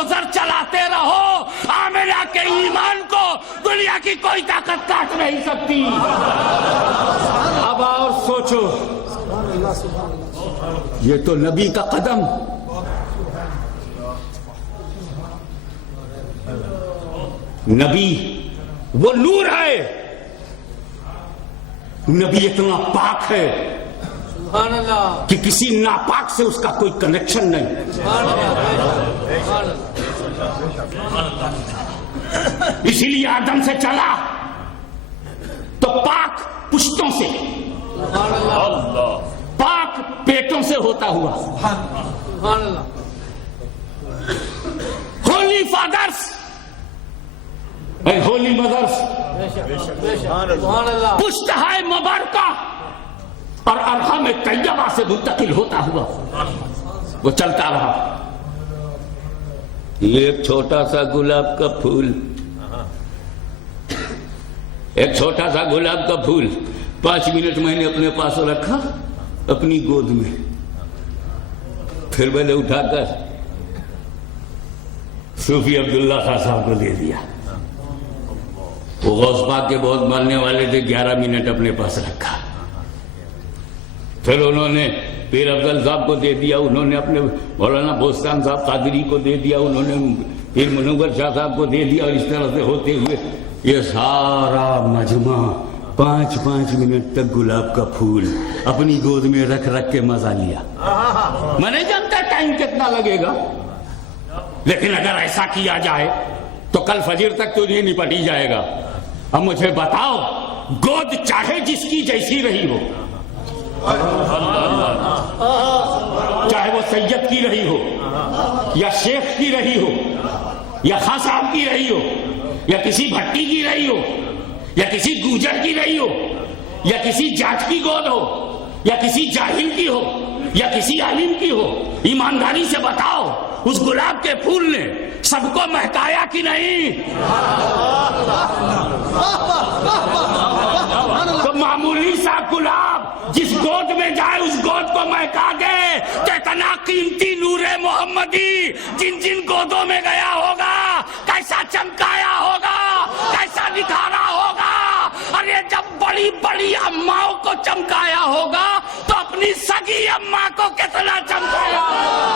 Bulldozer چلاتے رہو، آمنہ کے ایمان کو دنیا کی کوئی طاقت کاٹ نہیں سکتی۔ اب اور سوچو، یہ تو نبی کا قدم، نبی وہ نور ہے، نبی اتنا پاک ہے کہ کسی ناپاک سے اس کا کوئی کنیکشن نہیں۔ اسی لیے آدم سے چلا تو پاک پشتوں سے، پاک پیٹوں سے ہوتا ہوا۔ Holy fathers and holy mothers, پشت ہے مبارکہ اور ارحام طیبہ سے منتقل ہوتا ہوا وہ چلتا رہا۔ یہ ایک چھوٹا سا گلاب کا پھول، ایک چھوٹا سا گلاب کا پھول 5 منٹ میں نے اپنے پاس رکھا اپنی گود میں، پھر میں نے اٹھا کر صوفی عبداللہ خان صاحب کو دے دیا۔ وہ غوث پاک کے بہت ماننے والے تھے، 11 منٹ اپنے پاس رکھا، پھر انہوں نے پیر افضل صاحب کو دے دیا، انہوں نے اپنے مولانا بوستان صاحب قادری کو دے دیا، انہوں نے پیر منور شاہ صاحب کو دے دیا، اور اس طرح سے ہوتے ہوئے یہ سارا مجمع 5 منٹ تک گلاب کا پھول اپنی گود میں رکھ کے مزہ لیا۔ میں نہیں جانتا ٹائم کتنا لگے گا، لیکن اگر ایسا کیا جائے تو کل فجر تک تو یہ نپٹ ہی جائے گا۔ اب مجھے بتاؤ، گود چاہے جس کی جیسی رہی ہو، چاہے وہ سید کی رہی ہو یا شیخ کی رہی ہو یا خاں صاحب کی رہی ہو یا کسی بھٹی کی رہی ہو یا کسی گوجر کی رہی ہو یا کسی جاٹ کی گود ہو یا کسی جاہل کی ہو یا کسی عالم کی ہو، ایمانداری سے بتاؤ اس گلاب کے پھول نے سب کو مہکایا کہ نہیں؟ تو معمولی سا گلاب جس گود میں جائے اس گود کو مہکا دے، تو اتنا قیمتی نور محمدی جن جن گودوں میں گیا ہوگا کیسا چمکایا ہوگا، کیسا نکھارا ہوگا۔ اور یہ جب بڑی بڑی اماؤں کو چمکایا ہوگا تو اپنی سگی اماں کو کتنا چمکایا ہوگا۔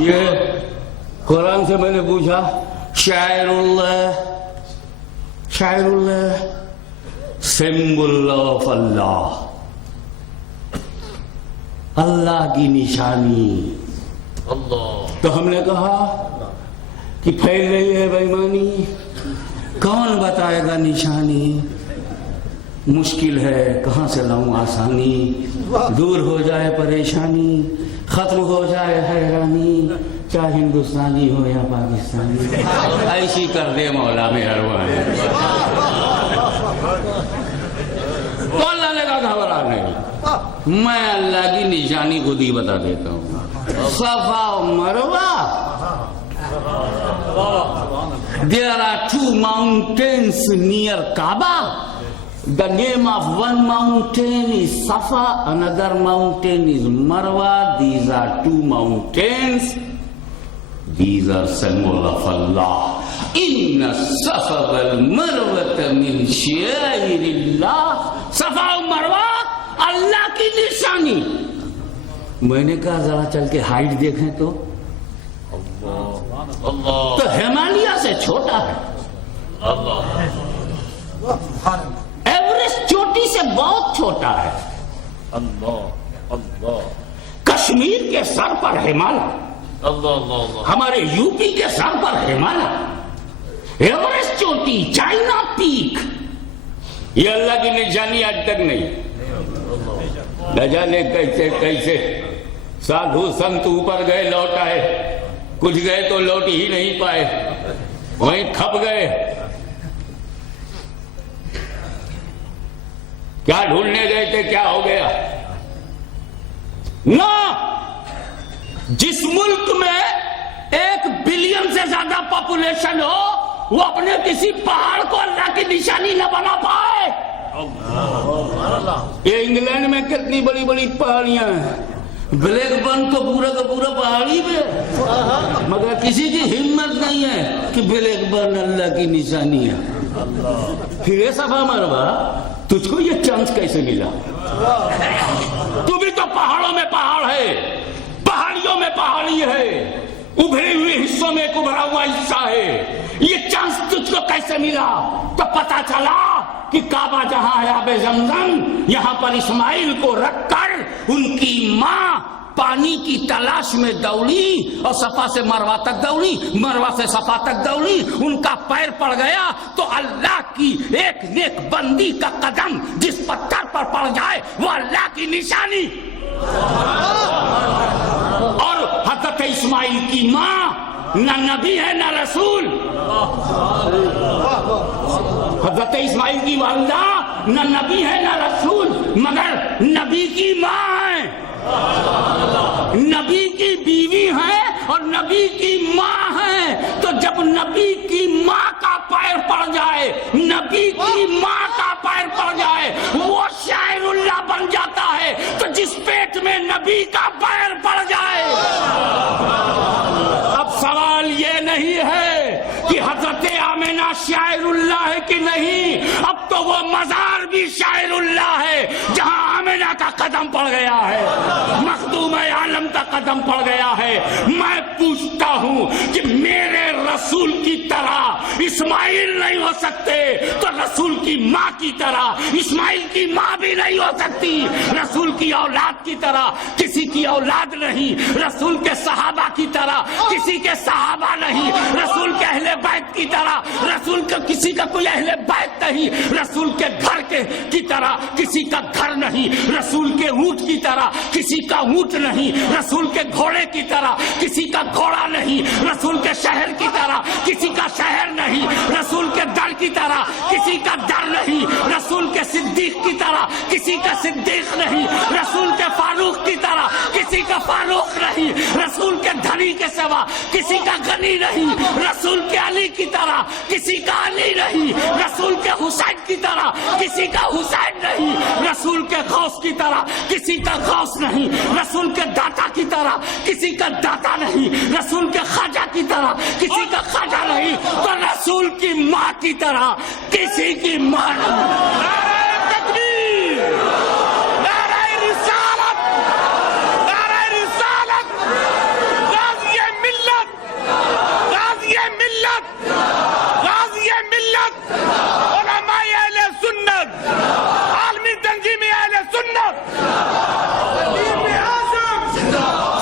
یہ قرآن سے میں نے پوچھا، شاعر اللہ سمبل آف اللہ، اللہ کی نشانی۔ تو ہم نے کہا کہ پھیل رہی ہے بے ایمانی، کون بتائے گا نشانی؟ مشکل ہے، کہاں سے لاؤں آسانی؟ دور ہو جائے پریشانی، ختم ہو جائے حیرانی، چاہے ہندوستانی ہو یا پاکستانی، ایسی کر دے مولا مہربان۔ تو اللہ نے کہا گھبرا نہیں، میں اللہ کی نشانی خود ہی بتا دیتا ہوں۔ صفا و Marwa, there are 2 mountains near Kaaba. The name of one mountain is Safa, another mountain is Marwa. These are 2 mountains. These are symbol of Allah. Inna Safa wal Marwa min shi'airillah. Safa و مروا اللہ کی نشانی۔ میں نے کہا ذرا چل کے height دیکھیں تو ہمالیہ سے چھوٹا ہے، ایوریسٹ چوٹی سے بہت چھوٹا ہے، کشمیر کے سر پر ہمالیہ، ہمارے یو پی کے سر پر ہمالیہ، ایوریسٹ چوٹی، چائنا پیک، یہ اللہ کی نشانی آج تک نہیں۔ نہ جانے کیسے کیسے سادھو سنت اوپر گئے لوٹ آئے، کچھ گئے تو لوٹ ہی نہیں پائے، وہیں کھپ گئے۔ کیا ڈھونڈنے گئے تھے، کیا ہو گیا؟ نہ، جس ملک میں پاپولیشن ہو وہ اپنے کسی پہاڑ کو اللہ کی نشانی نہ بنا پائے. یہ انگلینڈ میں کتنی بڑی بڑی پہاڑیاں ہیں, بلیک برن تو پورا کا پورا پہاڑی پہ, مگر کسی کی ہمت نہیں ہے کہ بلیک برن اللہ کی نشانی ہے. پھر یہ صفا مروا تجھ کو یہ چانس کیسے ملا؟ تو بھی تو پہاڑوں میں پہاڑ ہے, پہاڑیوں میں پہاڑی ہے, ابھرے ہوئے حصوں میں ایک ابھرا ہوا حصہ ہے. یہ چانس تجھ کو کیسے ملا؟ تو پتا چلا کہ کعبہ جہاں ہے آب زمزم, یہاں پر اسماعیل کو رکھ کر ان کی ماں پانی کی تلاش میں دوڑی اور صفا سے مروہ تک دوڑی, مروہ سے صفا تک دوڑی. ان کا پیر پڑ گیا تو اللہ کی ایک نیک بندی کا قدم جس پتھر پر پڑ جائے وہ اللہ کی نشانی. اور حضرت اسماعیل کی ماں نہ نبی ہے نہ رسول. حضرت اسماعیل کی والدہ نہ نبی ہے نہ رسول, مگر نبی کی ماں ہے, نبی کی بیوی ہے اور نبی کی ماں ہے. تو جب نبی کی ماں کا پیر پڑ جائے, نبی کی ماں کا پیر پڑ جائے, وہ شاعر اللہ بن جاتا ہے. تو جس پیٹ میں نبی کا پیر پڑ جائے, اب سوال یہ نہیں ہے کہ حضرت آمنہ شاعر اللہ ہے کہ نہیں, اب تو وہ مزار بھی شاعر اللہ ہے جہاں آمنہ کا قدم پڑ گیا ہے, مخدوم عالم کا قدم پڑ گیا ہے. میں پوچھتا ہوں کہ میرے رسول کی طرح اسماعیل نہیں ہو سکتے تو رسول کی ماں کی طرح اسماعیل کی ماں بھی نہیں ہو سکتی. رسول کی اولاد کی طرح کسی کی اولاد نہیں, رسول کے صحابہ کی طرح کسی کے صحابہ نہیں, رسول کے اہل بیت کی طرح رسول کا کسی کا کوئی اہل بیت نہیں, رسول کے گھر کی طرح کسی کا گھر نہیں, رسول کے اونٹ کی طرح کسی کا اونٹ نہیں, رسول کے گھوڑے کی طرح کسی کا گھوڑا نہیں, رسول کے شہر کی طرح کسی کا شہر نہیں, رسول کے در کی طرح کسی کا در نہیں, رسول کے صدیق کی طرح کسی کا صدیق نہیں, رسول کے فاروق کی طرح کسی کا فاروق نہیں, رسول کے دھنی کے سوا کسی کا غنی نہیں, رسول کے علی کی طرح کسی کا علی نہیں, رسول کے حسین کی طرح کسی کا حسین نہیں, رسول کے غوث کی طرح کسی کا غوث نہیں, رسول کے داتا کی طرح کسی کا داتا نہیں, رسول کے خواجہ کی طرح کسی کا خواجہ نہیں, تو رسول کی ماں کی طرح کسی کی ماں نہیں. نعرہ تکبیر, نعرہ رسالت, نعرہ رسالت, غازی ملت, غازی ملت, غازی ملت, علماء اہل سنت, عالمی تنظیم اہل سنت.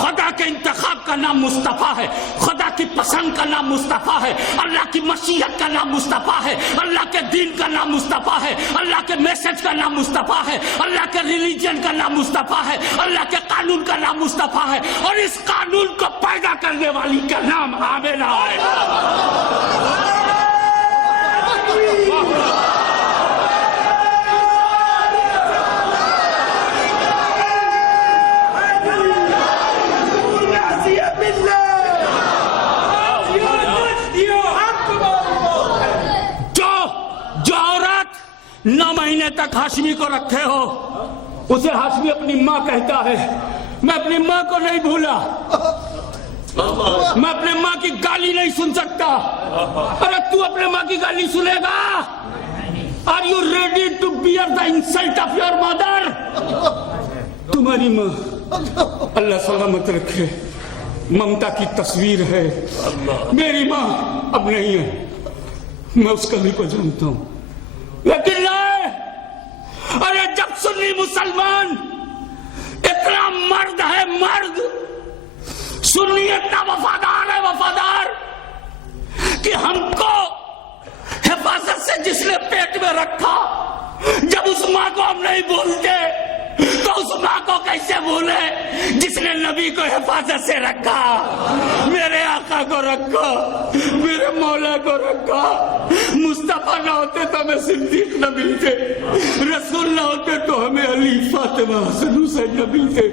خدا کے انتخاب کا نام مصطفیٰ ہے, خدا کی پسند کا نام مصطفیٰ ہے, اللہ کی مشیت کا نام مصطفیٰ ہے, اللہ کے دین کا نام مصطفیٰ ہے, اللہ کے میسج کا نام مصطفیٰ ہے, اللہ کے ریلیجن کا نام مصطفیٰ ہے, اللہ کے قانون کا نام مصطفیٰ ہے, اور اس قانون کو پیدا کرنے والی کا نام آمنہ ہے. جو عورت 9 مہینے تک ہاشمی کو رکھے ہو اسے ہاشمی اپنی ماں کہتا ہے. میں اپنی ماں کو نہیں بھولا, میں اپنے ماں کی گالی نہیں سن سکتا. ارے تو اپنے ماں کی گالی سنے گا؟ Are you ready to bear the insult of your mother? تمہاری ماں اللہ سلامت رکھے ممتا کی تصویر ہے, میری ماں اب نہیں ہے, میں اس کمی کو جانتا ہوں. لیکن نہیں, ارے جب سنی مسلمان اتنا مرد ہے, مرد سنی اتنا وفادار ہے, وفادار کہ ہم کو حفاظت سے جس نے پیٹ میں رکھا, جب اس ماں کو ہم نہیں بھولتے تو اس ماں کو کیسے بھولے جس نے نبی کو حفاظت سے رکھا, میرے آقا کو رکھا, میرے مولا کو رکھا. مصطفیٰ نہ ہوتے تو ہمیں صدیق نہ ملتے, رسول نہ ہوتے تو ہمیں علی, فاطمہ, حسن, حسین نہ ملتے.